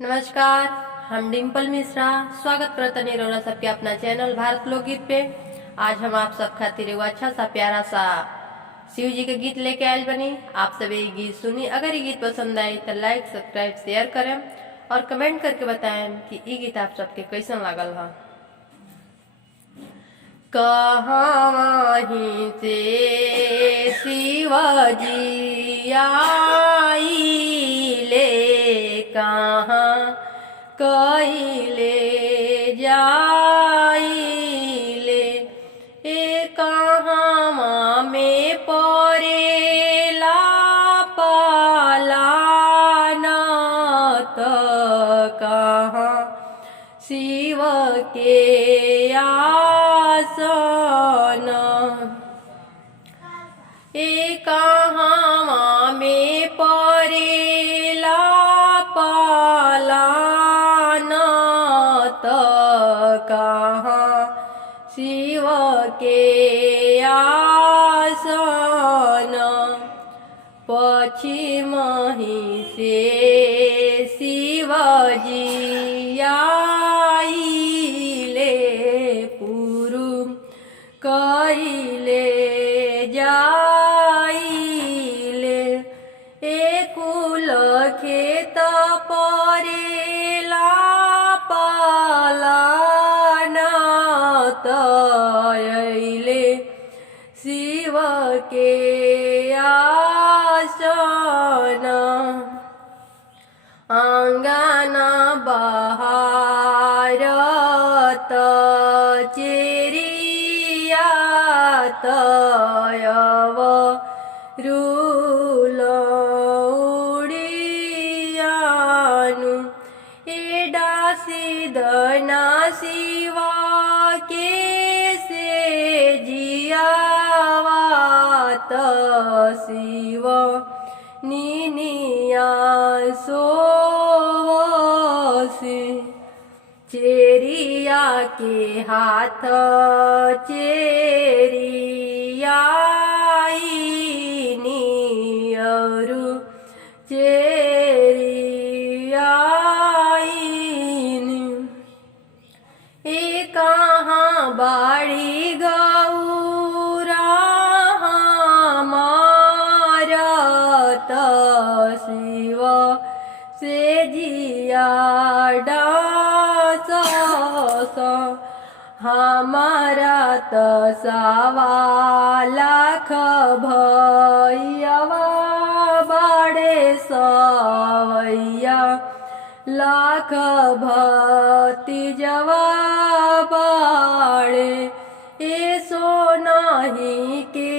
नमस्कार, हम डिम्पल मिश्रा स्वागत करतनी रौला सबके अपना चैनल भारत लोकगीत पे। आज हम आप सब खातिर एगो अच्छा सा प्यारा सा शिव जी के गीत लेके आयल बनी। आप सब ये गीत सुनी। अगर ये गीत पसंद आए तो लाइक सब्सक्राइब शेयर करें और कमेंट करके बताएं कि ये गीत आप सबके कैसन लागल है। कहीं से शिवजी आइले, कहाँ कइले जाइले, ए कहाँ में परेला पालान, त कहाँ शिव के आसन, ए कहाँ में परेला पालान, त कहाँ शिव के आसन। पश्चिम से शिवजी आइले, पूर्व कइले जाइले, एकुल खेत परेला पालान, त अइले शिव के आसन। आंगना बहारत चेरिया तयव रूल उड़ियानु, एडा सिदना शिवा के से जियावात, शिव निनिया सोवसी, चेरिया के हाथ चेरियाईनी, औरु चेरियाईनी, ए कहाँ बाड़ी गौरा हमारत, शिव से जिया डास हमारा त 1.25 लाख भैया बड़े सवैया, लाख भतीजवा बाड़े, ए सोनाही के